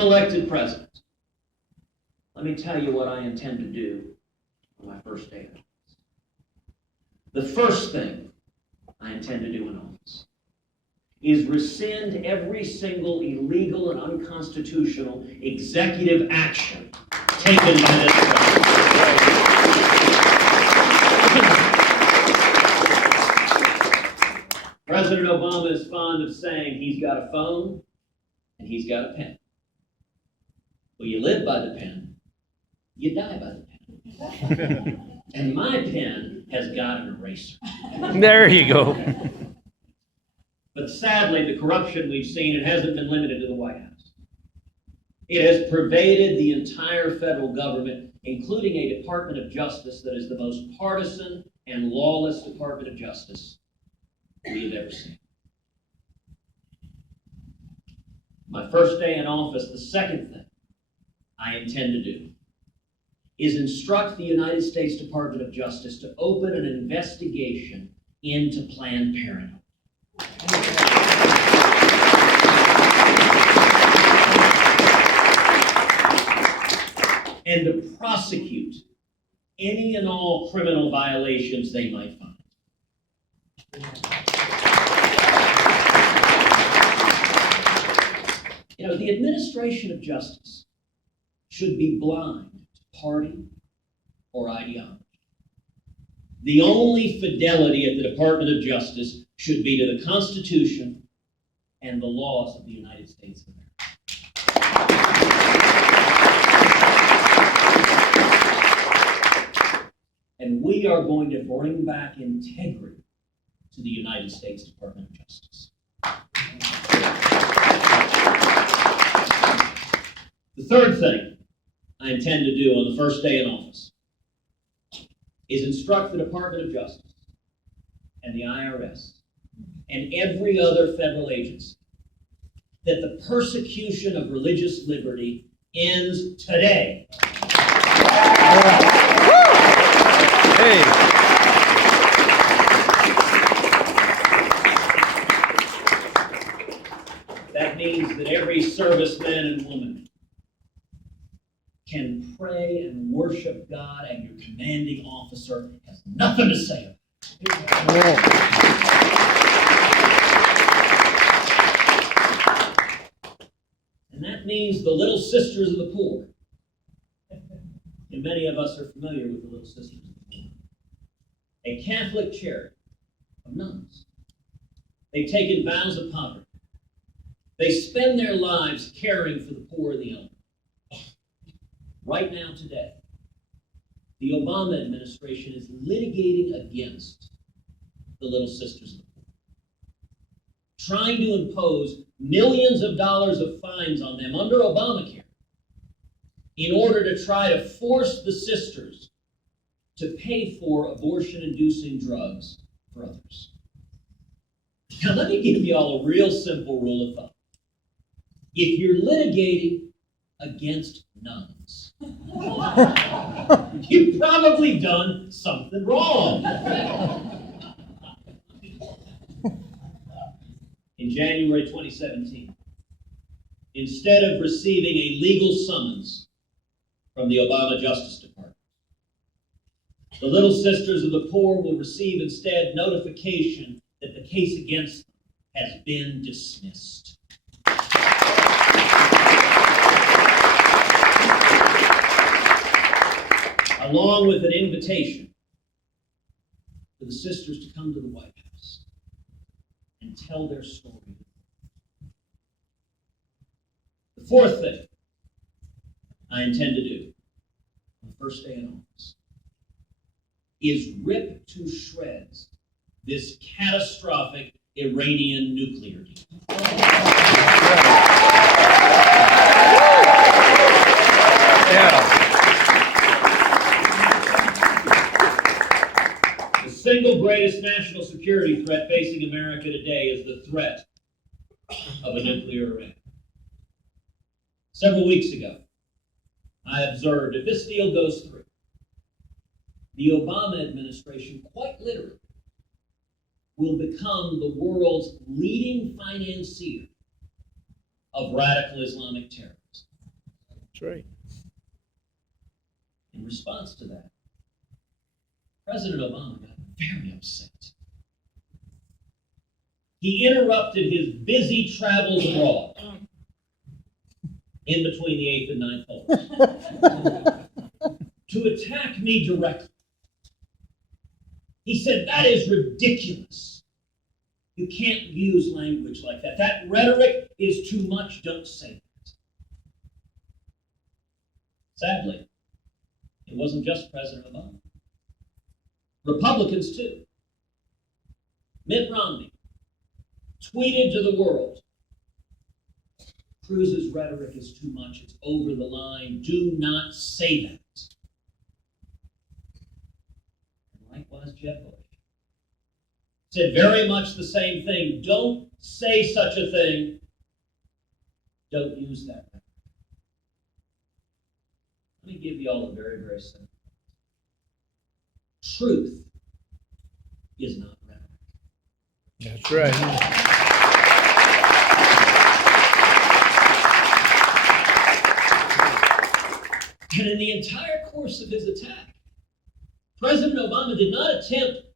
I'm elected president, let me tell you what I intend to do on my first day in office. The first thing I intend to do in office is rescind every single illegal and unconstitutional executive action taken by this president. President Obama is fond of saying he's got a phone and he's got a pen. Well, you live by the pen, you die by the pen. And my pen has got an eraser. There you go. But sadly, the corruption we've seen, it hasn't been limited to the White House. It has pervaded the entire federal government, including a Department of Justice that is the most partisan and lawless Department of Justice we have ever seen. My first day in office, the second thing I intend to do is instruct the United States Department of Justice to open an investigation into Planned Parenthood. And to prosecute any and all criminal violations they might find. You know, the administration of justice should be blind to party or ideology. The only fidelity at the Department of Justice should be to the Constitution and the laws of the United States of America. And we are going to bring back integrity to the United States Department of Justice. The third thing I intend to do on the first day in office is instruct the Department of Justice and the IRS and every other federal agency that the persecution of religious liberty ends today. Hey. That means that every serviceman and woman can pray and worship God, and your commanding officer has nothing to say about it. And that means the Little Sisters of the Poor. And many of us are familiar with the Little Sisters of the Poor. A Catholic charity of nuns. They've taken vows of poverty. They spend their lives caring for the poor and the elderly. Right now, today, the Obama administration is litigating against the Little Sisters of the Poor, trying to impose millions of dollars of fines on them under Obamacare in order to try to force the sisters to pay for abortion-inducing drugs for others. Now, let me give you all a real simple rule of thumb. If you're litigating against nuns, you've probably done something wrong. In January 2017, instead of receiving a legal summons from the Obama Justice Department, the Little Sisters of the Poor will receive instead notification that the case against them has been dismissed. Along with an invitation for the sisters to come to the White House and tell their story. The fourth thing I intend to do on the first day in office is rip to shreds this catastrophic Iranian nuclear deal. Yeah. The single greatest national security threat facing America today is the threat of a nuclear Iran. Several weeks ago, I observed if this deal goes through, the Obama administration, quite literally, will become the world's leading financier of radical Islamic terrorism. That's right. In response to that, President Obama got very upset. He interrupted his busy travels abroad in between the 8th and 9th holes to attack me directly. He said, "That is ridiculous. You can't use language like that. That rhetoric is too much. Don't say that." Sadly, it wasn't just President Obama. Republicans, too. Mitt Romney tweeted to the world, "Cruz's rhetoric is too much. It's over the line. Do not say that." And likewise, Jeb Bush said very much the same thing. Don't say such a thing. Don't use that rhetoric. Let me give you all a very, very simple. Truth is not rhetoric. That's right. And in the entire course of his attack, President Obama did not attempt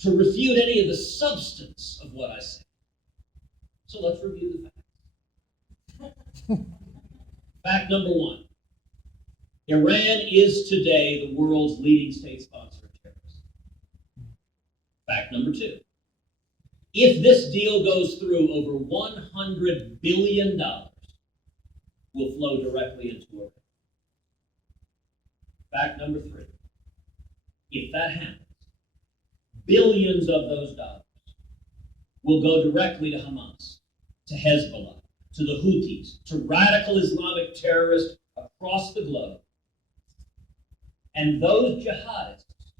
to refute any of the substance of what I said. So let's review the facts. Fact number one. Iran is today the world's leading state sponsor of terrorism. Fact number two. If this deal goes through, over $100 billion will flow directly into Iran. Fact number three. If that happens, billions of those dollars will go directly to Hamas, to Hezbollah, to the Houthis, to radical Islamic terrorists across the globe. And those jihadists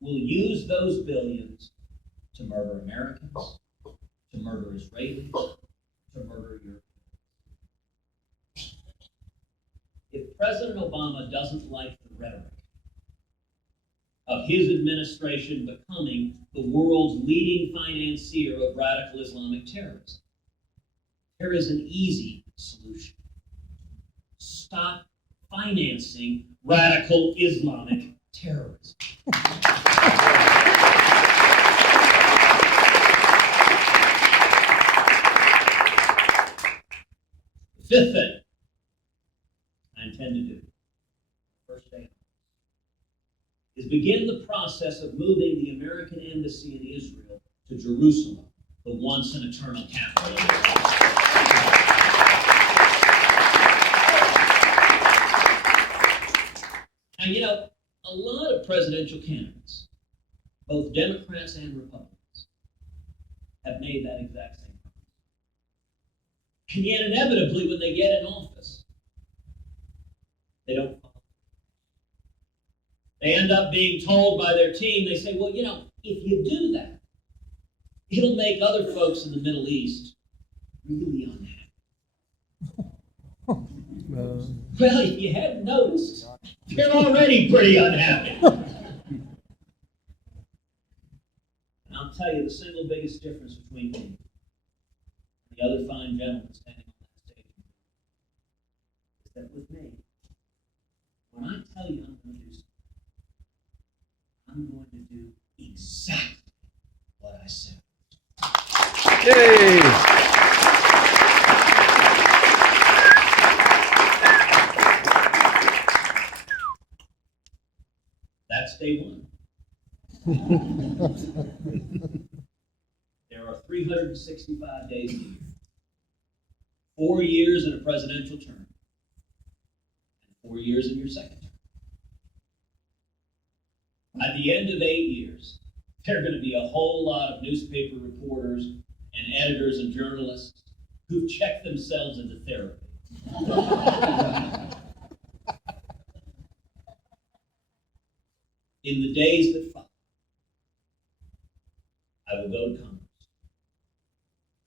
will use those billions to murder Americans, to murder Israelis, to murder Europeans. If President Obama doesn't like the rhetoric of his administration becoming the world's leading financier of radical Islamic terrorism, there is an easy solution. Stop financing radical Islamic terrorism. The fifth thing I intend to do, first day, is begin the process of moving the American embassy in Israel to Jerusalem, the once and eternal capital of Israel. And you know, a lot of presidential candidates, both Democrats and Republicans, have made that exact same promise. And yet, inevitably, when they get in office, they don't follow. They end up being told by their team, they say, well, you know, if you do that, it'll make other folks in the Middle East really unhappy. Well, if you hadn't noticed, they're already pretty unhappy. And I'll tell you the single biggest difference between me and the other fine gentleman standing on that stage is that with me, when I tell you I'm going to do something, I'm going to do exactly what I said. Yay! That's day one. There are 365 days in a year. 4 years in a presidential term. And 4 years in your second term. At the end of 8 years, there are going to be a whole lot of newspaper reporters and editors and journalists who've checked themselves into therapy. In the days that follow, I will go to Congress,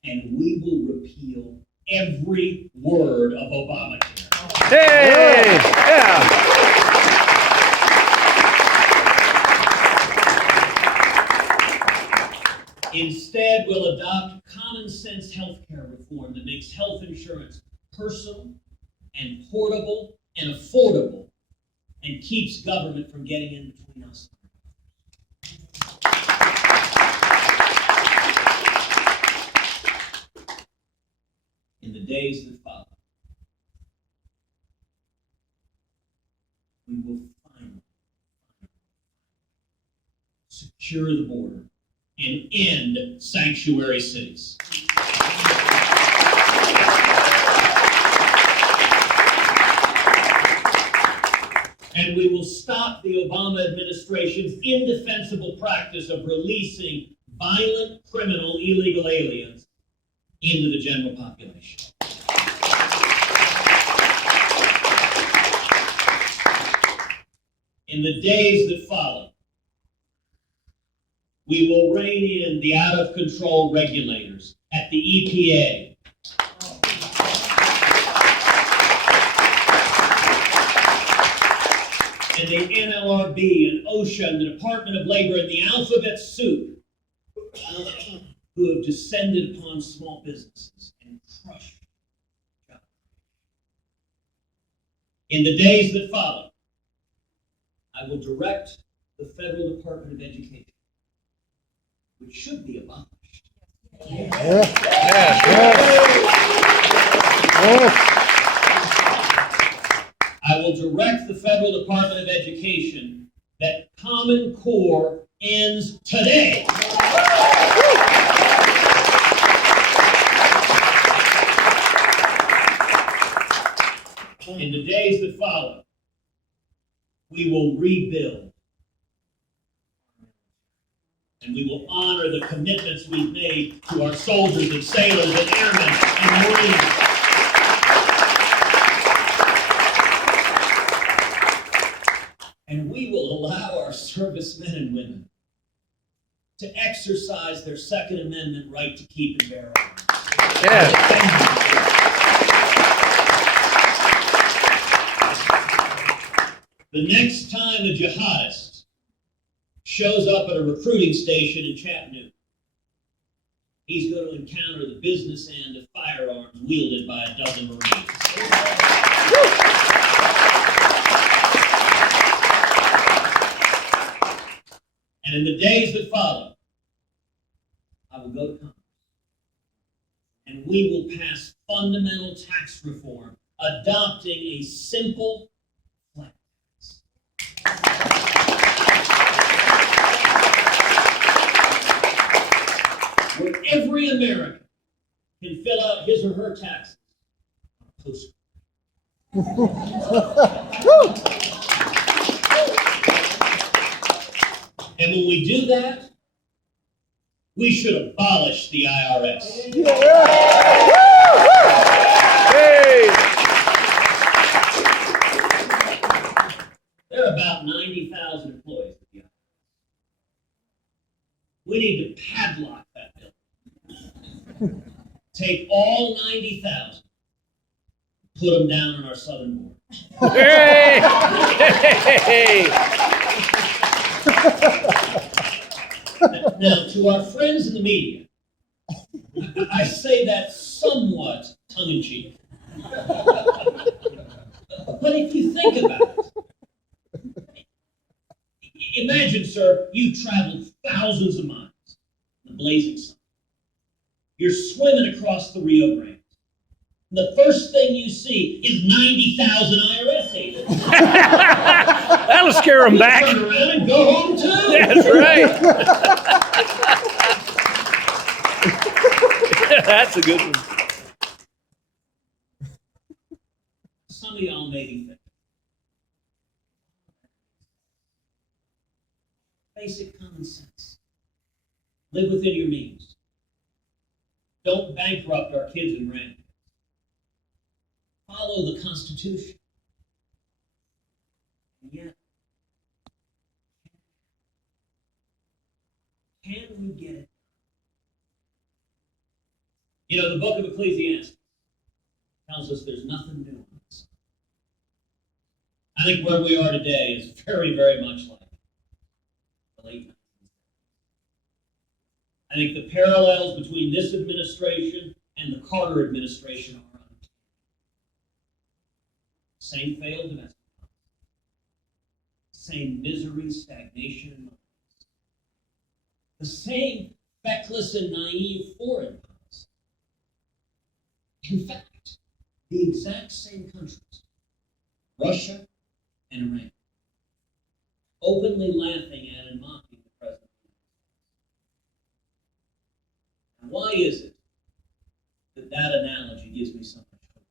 and we will repeal every word of Obamacare. Hey! Yeah! Instead, we'll adopt common sense health care reform that makes health insurance personal, and portable and affordable, and keeps government from getting in between us. In the days that follow, we will finally secure the border and end sanctuary cities. And we will stop the Obama administration's indefensible practice of releasing violent, criminal, illegal aliens into the general population. In the days that follow, we will rein in the out-of-control regulators at the EPA, and the NLRB and OSHA and the Department of Labor and the alphabet soup who have descended upon small businesses and crushed jobs. In the days that follow, I will direct the Federal Department of Education, which should be abolished. I will direct the Federal Department of Education that Common Core ends today. In the days that follow, we will rebuild. And we will honor the commitments we've made to our soldiers and sailors and airmen and Marines. And we will allow our servicemen and women to exercise their Second Amendment right to keep and bear arms. Yeah. The next time a jihadist shows up at a recruiting station in Chattanooga, he's going to encounter the business end of firearms wielded by a dozen Marines. And in the days that follow, I will go to Congress and we will pass fundamental tax reform, adopting a simple flat tax. Where every American can fill out his or her taxes on a postcard. And when we do that, we should abolish the IRS. There are about 90,000 employees at the IRS. We need to padlock that building. Take all 90,000, put them down on our southern border. Hey! Now, to our friends in the media, I say that somewhat tongue-in-cheek. But if you think about it, imagine, sir, you traveled thousands of miles in the blazing sun. You're swimming across the Rio Grande. The first thing you see is 90,000 IRS agents. That'll scare them back. Turn around and go home too. That's right. That's a good one. Some of y'all may be thinking. Basic common sense. Live within your means. Don't bankrupt our kids and grandkids. Follow the Constitution. And yet, can we get it? You know, the book of Ecclesiastes tells us there's nothing new on this. I think where we are today is very, very much like the late 1970s. I think the parallels between this administration and the Carter administration are untenable. Same failed domestic policy. Same misery, stagnation, and violence. The same feckless and naive foreign policy. In fact, the exact same countries, Russia and Iran, openly laughing at and mocking the President of the United States. And why is it that that analogy gives me so much hope?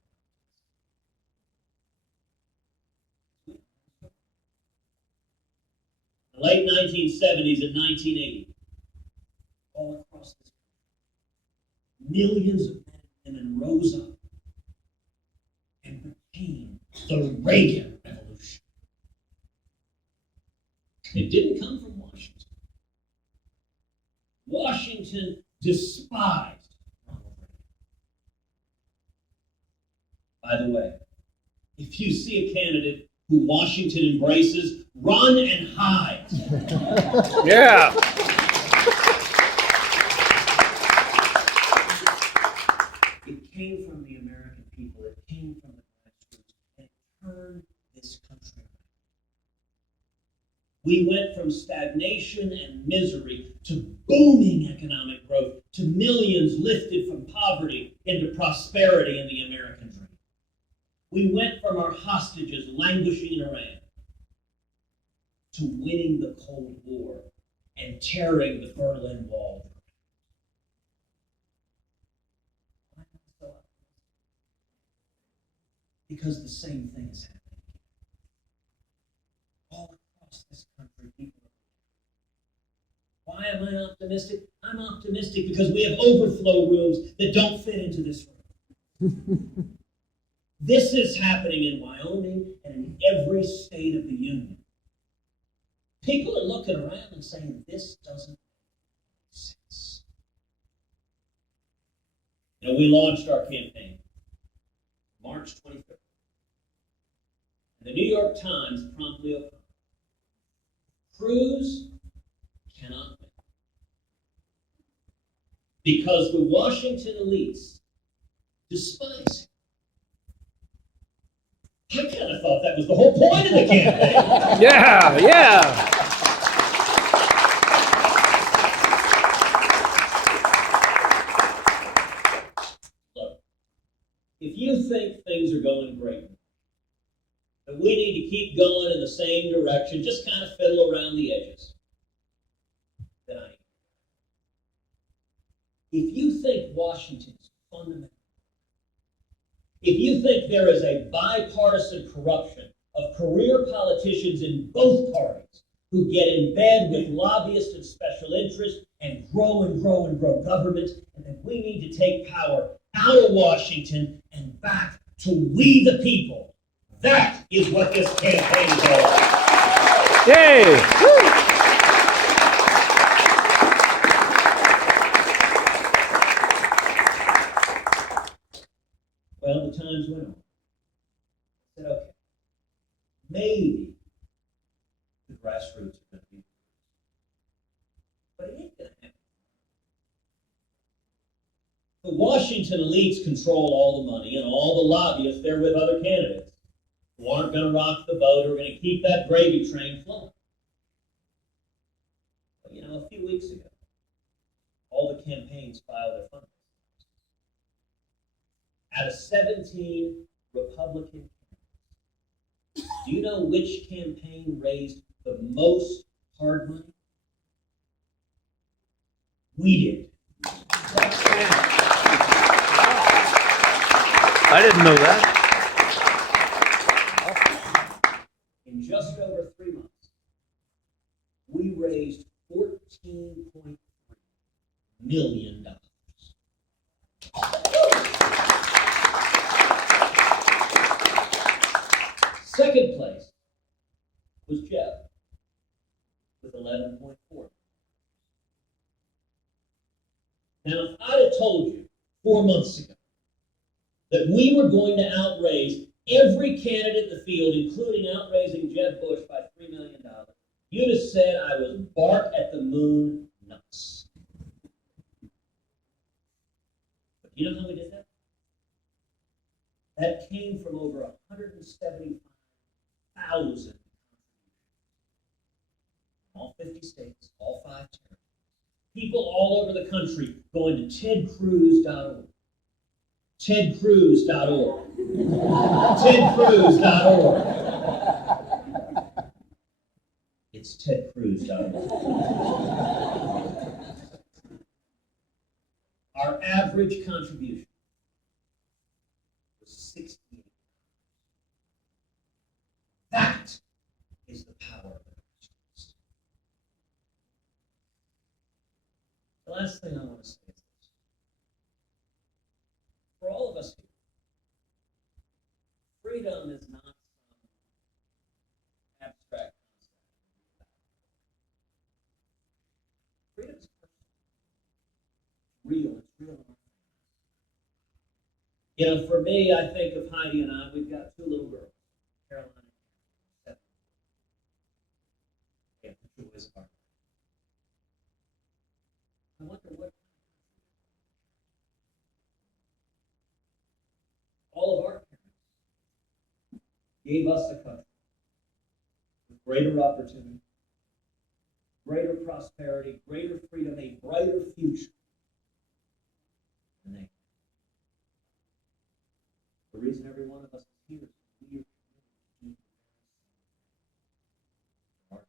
In the late 1970s and 1980s, all across this country, millions of men and women rose up and became the Reagan Revolution. It didn't come from Washington. Washington despised Ronald Reagan. By the way, if you see a candidate who Washington embraces, run and hide. Yeah. It came from the American people. It came from the grassroots. And it turned this country around. We went from stagnation and misery to booming economic growth, to millions lifted from poverty into prosperity in the American dream. We went from our hostages languishing in Iran to winning the Cold War and tearing the Berlin Wall down. Why am I so optimistic? Because the same thing is happening again. All across this country, people are. Why am I optimistic? I'm optimistic because we have overflow rooms that don't fit into this room. This is happening in Wyoming and in every state of the Union. People are looking around and saying, this doesn't make sense. You know, we launched our campaign March 25th. The New York Times promptly opined, Cruz cannot win. Because the Washington elites despise him. I kind of thought that was the whole point of the campaign. Yeah. Look, if you think things are going great, that we need to keep going in the same direction, just kind of fiddle around the edges, then I am. If you think Washington's fundamental, if you think there is a bipartisan corruption of career politicians in both parties who get in bed with lobbyists and special interests and grow and grow and grow government, and that we need to take power out of Washington and back to we the people, that is what this campaign is all about. Yay. Well, the times went on. I said, okay, maybe the grassroots are going to be, but it ain't going to happen. The Washington elites control all the money and all the lobbyists there with other candidates who aren't going to rock the boat or are going to keep that gravy train flowing. But you know, a few weeks ago, all the campaigns filed their fundraising. Out of 17 Republican candidates, do you know which campaign raised the most hard money? We did. I didn't know that. In just over 3 months, we raised $14.3 million. Second place was Jeff with 11.4. Now, if I'd have told you 4 months ago that we were going to outraise every candidate in the field, including outraising Jeb Bush by $3 million, you'd have said I was bark at the moon nuts. But you know how we did that? That came from over 150 175,000 all 50 states, all 5 territories. People all over the country going to tedcruz.org. tedcruz.org. tedcruz.org. It's tedcruz.org. Our average contribution was $68. That is the power of the Christians. The last thing I want to say is this. For all of us here, freedom is not some abstract concept. Freedom is personal. Real. It's real in our families. You know, for me, I think of Heidi and I. We've got 2 little girls, Caroline and 7. Yeah, the joys of our life. I wonder what all of our parents gave us a country with greater opportunity, greater prosperity, greater freedom, a brighter future than they. The reason every one of us is here is we are committed to do our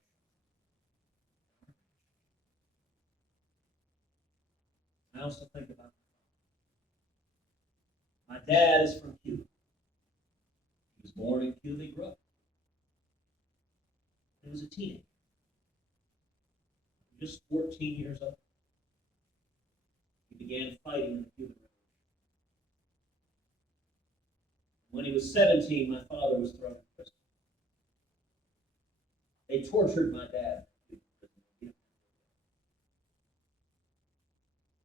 I also think about my dad is from Cuba. He was born in Cuba, he grew up. He was a teenager. Just 14 years old. He began fighting in the Cuban Revolution. When he was 17, my father was thrown in prison. They tortured my dad.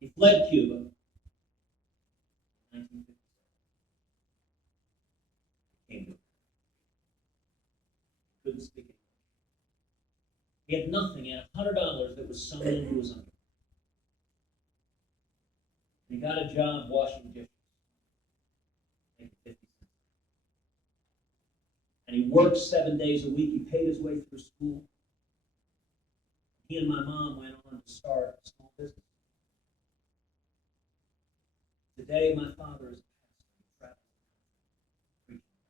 He fled Cuba in 1957. Came to America. He couldn't speak English. He had nothing. He had $100 that was sewn into his underwear. He got a job washing dishes, making 50 cents. And he worked 7 days a week. He paid his way through school. He and my mom went on to start a small business. Today, my father is a pastor. He travels preaching.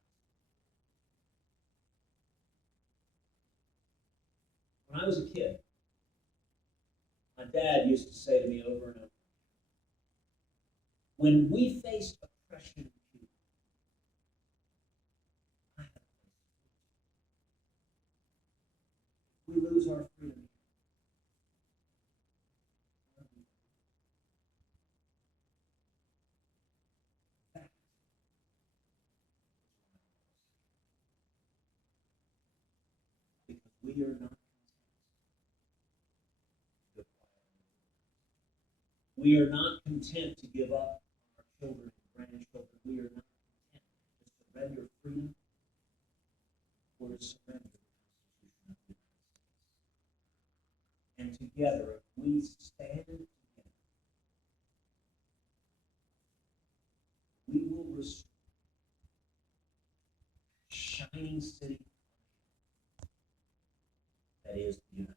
When I was a kid, my dad used to say to me over and over, when we faced oppression in Cuba, I had a place. We lose our freedom. Because we are not content. We are not content to give up our children and grandchildren. We are not content to surrender freedom or to surrender the Constitution of the United States. And together, if we stand together, we will restore the shining city that is the United States.